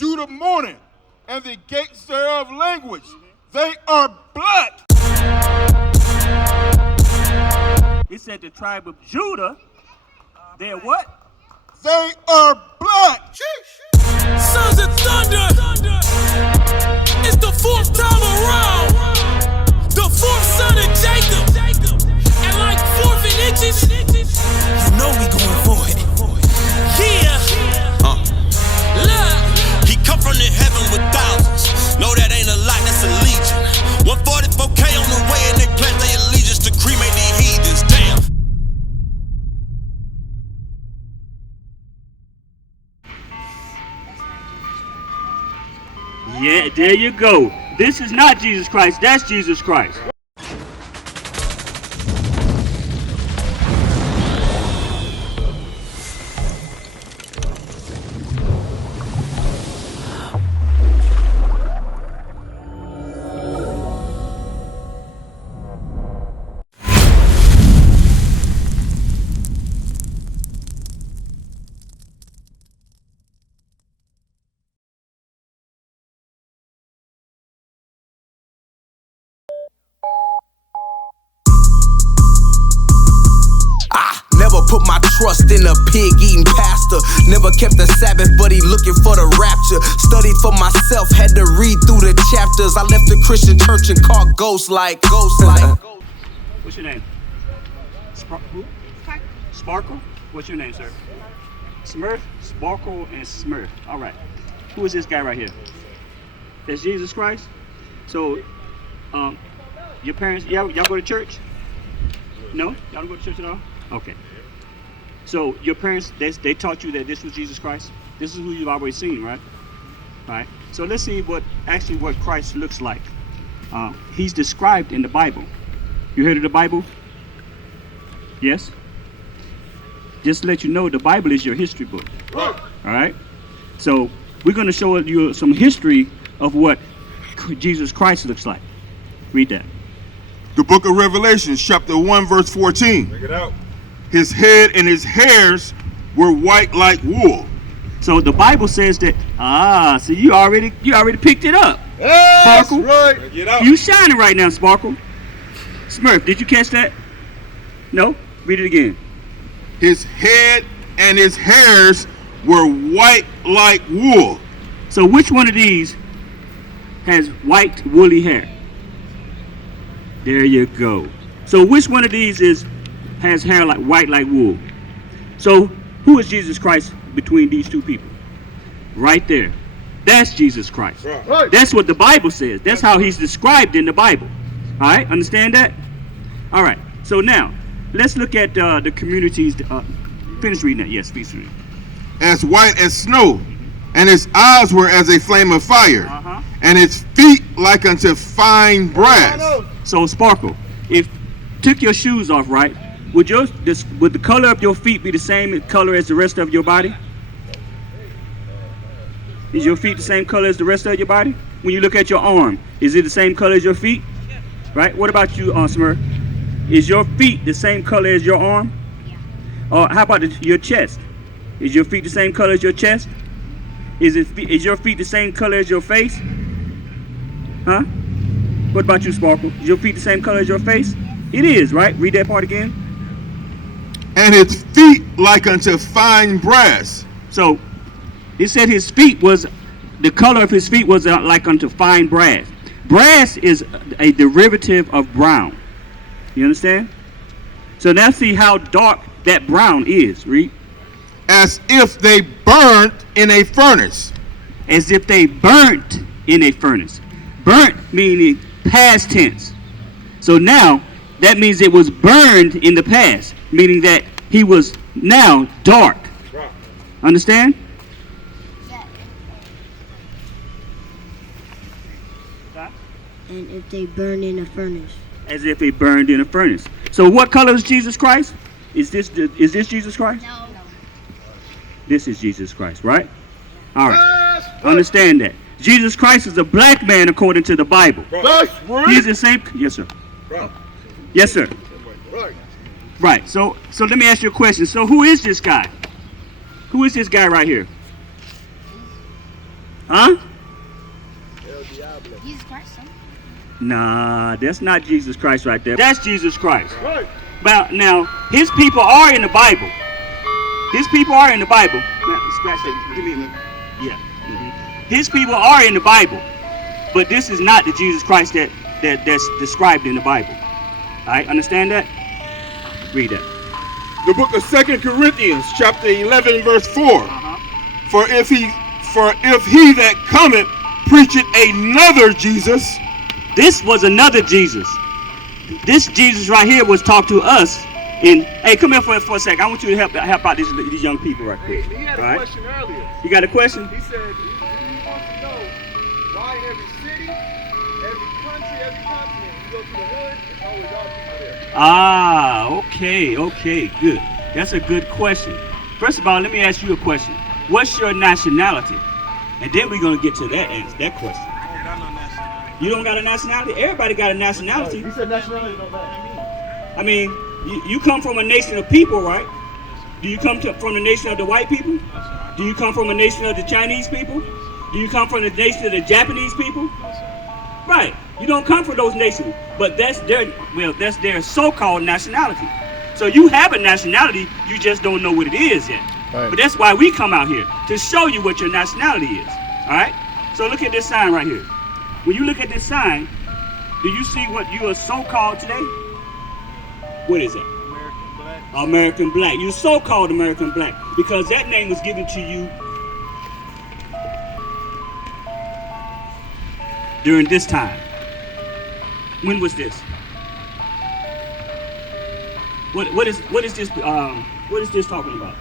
due to mourning, and the gates thereof language. They are black. It said the tribe of Judah, they're what? They are black. Sons of thunder. It's the fourth time around. The fourth son of Jacob. And like 4 inches, you know we going for it. Yeah. Look. He come from the heaven with thousands. No, that ain't a lot, that's a legion. 144K on the way and they pledge their allegiance to cremate these heathens. Damn. Yeah, there you go. This is not Jesus Christ, that's Jesus Christ. Never put my trust in a pig-eating pastor. Never kept the Sabbath, but he looking for the rapture. Studied for myself, had to read through the chapters. I left the Christian church and caught ghosts like. What's your name? Who? Sparkle? What's your name, sir? Smurf, Sparkle, and Smurf. All right. Who is this guy right here? That's Jesus Christ? So, your parents, y'all go to church? No? Y'all don't go to church at all? Okay. So your parents, they taught you that this was Jesus Christ? This is who you've always seen, right? Right. So let's see what Christ looks like. He's described in the Bible. You heard of the Bible? Yes? Just to let you know, the Bible is your history book. All right? So we're going to show you some history of what Jesus Christ looks like. Read that. The book of Revelation, chapter 1, verse 14. Bring it out. His head and his hairs were white like wool. So the Bible says that, so you already picked it up. Yes, Sparkle. right. Get out. You shining right now, Sparkle. Smurf, did you catch that? No? Read it again. His head and his hairs were white like wool. So which one of these has white woolly hair? There you go. So which one of these has hair like white like wool? So who is Jesus Christ between these two people? Right there. That's Jesus Christ. Right. That's what the Bible says. That's how he's described in the Bible. All right, understand that? All right, so now let's look at the communities. Finish reading that. Yes, please read. As white as snow, and his eyes were as a flame of fire, and his feet like unto fine brass. So Sparkle, if took your shoes off, right, would the color of your feet be the same color as the rest of your body? Is your feet the same color as the rest of your body? When you look at your arm, is it the same color as your feet? Right? What about you, Smurf? Is your feet the same color as your arm? Yeah. Or how about your chest? Is your feet the same color as your chest? Is your feet the same color as your face? Huh? What about you, Sparkle? Is your feet the same color as your face? It is, right? Read that part again. And his feet like unto fine brass. So, it said the color of his feet was like unto fine brass. Brass is a derivative of brown. You understand? So now see how dark that brown is. Read. As if they burnt in a furnace. As if they burnt in a furnace. Burnt meaning past tense. So now that means it was burned in the past, meaning that he was now dark. Understand? And if they burn in a furnace. As if they burned in a furnace. So what color is Jesus Christ? Is this Jesus Christ? No. This is Jesus Christ, right? All right. Understand that. Jesus Christ is a black man according to the Bible. He's the same. Yes, sir. Yes, sir. Right. So let me ask you a question. So who is this guy? Who is this guy right here? Huh? Jesus Christ, son. Nah, that's not Jesus Christ right there. That's Jesus Christ. Right. But now, his people are in the Bible. His people are in the Bible. Now, scratch that. Give me a minute. Yeah. His people are in the Bible. But this is not the Jesus Christ that's described in the Bible. All right, understand that? Read that. The book of 2 Corinthians, chapter 11, verse 4. For if he that cometh preacheth another Jesus. This was another Jesus. This Jesus right here was talked to us in. Hey, come here for a second. I want you to help out these young people right quick. He had a question earlier. You got a question? He said he wants to know why in every city, every country, every continent, you go to the hood, it's always our people there. Ah, okay, good. That's a good question. First of all, let me ask you a question. What's your nationality? And then we're gonna get to that question. You don't got a nationality? Everybody got a nationality. He said nationality don't matter. I mean, you come from a nation of people, right? Do you come from the nation of the white people? Do you come from a nation of the Chinese people? Do you come from the nation of the Japanese people? Right. You don't come from those nations, but that's their so-called nationality. So you have a nationality, you just don't know what it is yet. Right. But that's why we come out here, to show you what your nationality is. All right? So look at this sign right here. When you look at this sign, do you see what you are so-called today? What is it? American Black. American Black. You're so-called American Black because that name was given to you during this time. When was this? What is this talking about?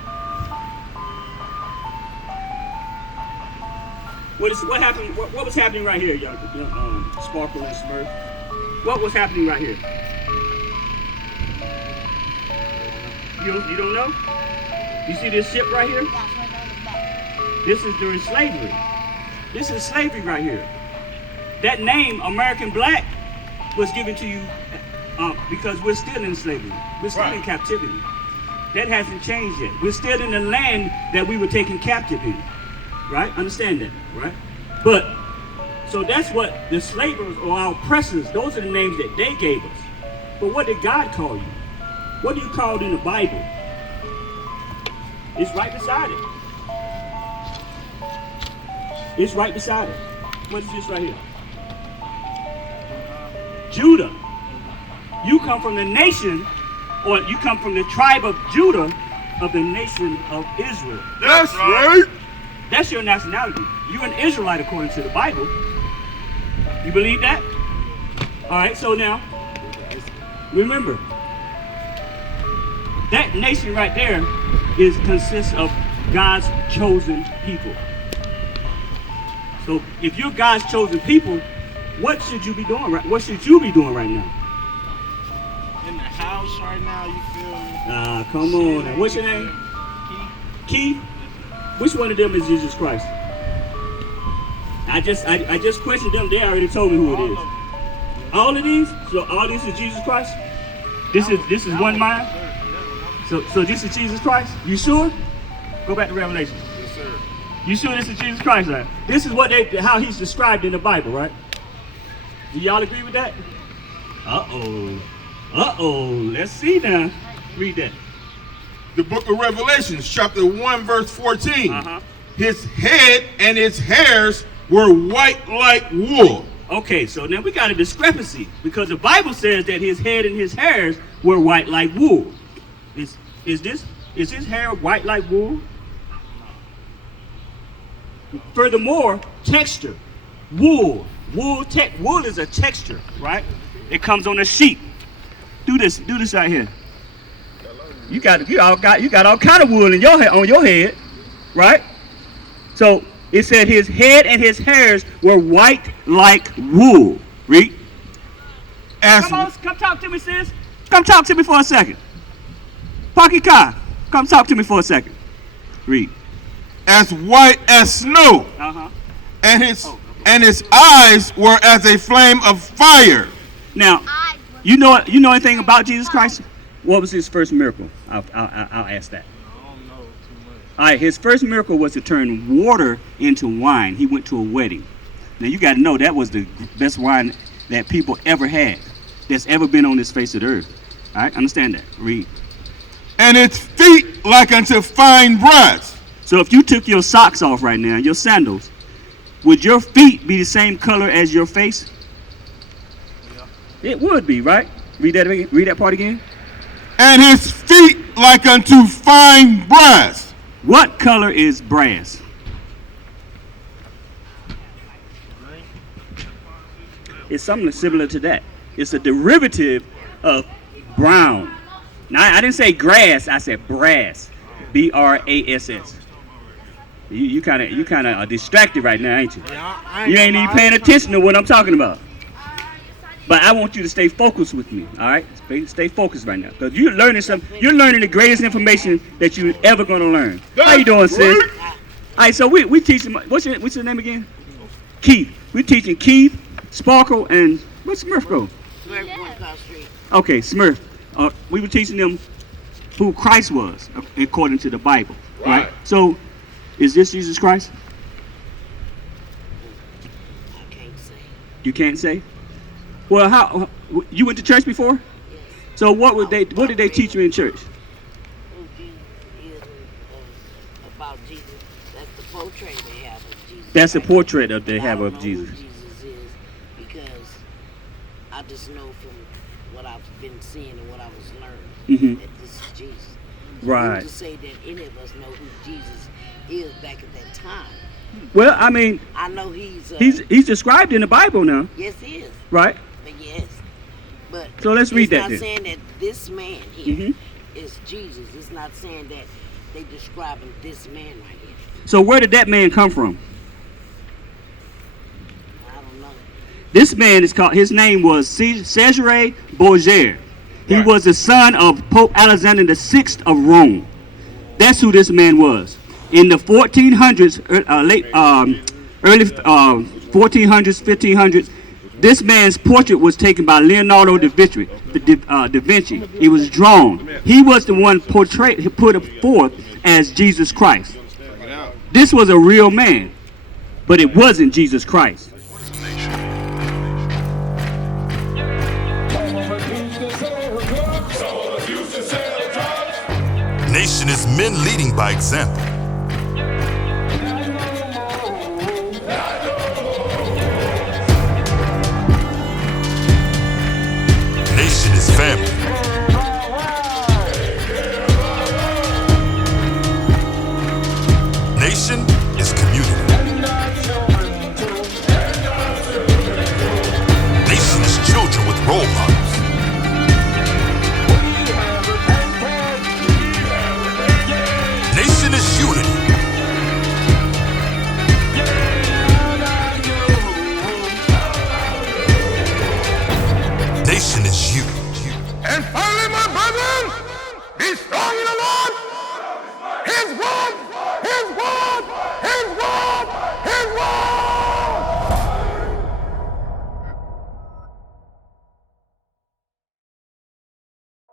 What happened? What was happening right here, young Sparkle and Smurf? What was happening right here? You don't know? You see this ship right here? This is during slavery. This is slavery right here. That name, American Black, was given to you because we're still in slavery. We're still in captivity. That hasn't changed yet. We're still in the land that we were taken captive in. Right? Understand that, right? But, so that's what the slavers or our oppressors, those are the names that they gave us. But what did God call you? What are you called in the Bible? It's right beside it. It's right beside it. What is this right here? Judah. You come from the nation, or you come from the tribe of Judah of the nation of Israel. That's right. That's your nationality. You're an Israelite according to the Bible. You believe that? All right, so now, remember, that nation right there consists of God's chosen people. So if you're God's chosen people, what should you be doing right? What should you be doing right now? In the house right now, you feel me? Come on. Now. What's your name? Key. Which one of them is Jesus Christ? I just questioned them. They already told me who it is. All of these? So all these is Jesus Christ? This is one mind? So this is Jesus Christ? You sure? Go back to Revelation. Yes, sir. You sure this is Jesus Christ? Right? This is how he's described in the Bible, right? Do y'all agree with that? Uh-oh. Let's see now. Read that. The book of Revelation, chapter 1, verse 14. His head and his hairs were white like wool. Okay, so now we got a discrepancy because the Bible says that his head and his hairs were white like wool. Is his hair white like wool? Furthermore, texture. Wool is a texture, right? It comes on a sheet. Do this right here. You got all kind of wool in on your head, right? So it said his head and his hairs were white like wool. Read. Come talk to me, sis. Come talk to me for a second. Parky car, come talk to me for a second. Read. As white as snow. And his eyes were as a flame of fire. Now, you know anything about Jesus Christ? What was his first miracle? I'll ask that. I don't know too much. All right, his first miracle was to turn water into wine. He went to a wedding. Now, you got to know that was the best wine that people ever had, that's ever been on this face of the earth. All right, understand that. Read. And its feet like unto fine brass. So if you took your socks off right now, your sandals, would your feet be the same color as your face? Yeah. It would be, right? Read that again. Read that part again. And his feet like unto fine brass. What color is brass? It's something similar to that. It's a derivative of brown. Now, I didn't say grass, I said brass. B-R-A-S-S. You kind of distracted right now, ain't you? You ain't even paying attention to what I'm talking about. But I want you to stay focused with me, all right? Stay focused right now, because you're learning something. You're learning the greatest information that you're ever going to learn. How you doing, sis? All right, so we teaching. What's your name again? Keith. We're teaching Keith, Sparkle, and what's Smurf go? Okay, Smurf. We were teaching them who Christ was according to the Bible, right? So, is this Jesus Christ? I can't say. You can't say? Well, how you went to church before? Yes. So what did they teach you in church? Who Jesus is about Jesus. That's the portrait they have of Jesus. That's the portrait that they have of Jesus. Who Jesus is, because I just know from what I've been seeing and what I was learning that this is Jesus. Right. To say that any of us know who Jesus is back at that time. Well, I mean, I know he's described in the Bible now. Yes, he is. Right. But yes. But so let's read that. It's not saying that this man here is Jesus. It's not saying that they describing this man right here. So where did that man come from? I don't know. This man is called. His name was Cesare Borgia. He was the son of Pope Alexander VI of Rome. That's who this man was. In the 1400s, early 1400s, 1500s, this man's portrait was taken by Leonardo da Vinci. It was drawn. He was the one put forth as Jesus Christ. This was a real man, but it wasn't Jesus Christ. Nation is men leading by example.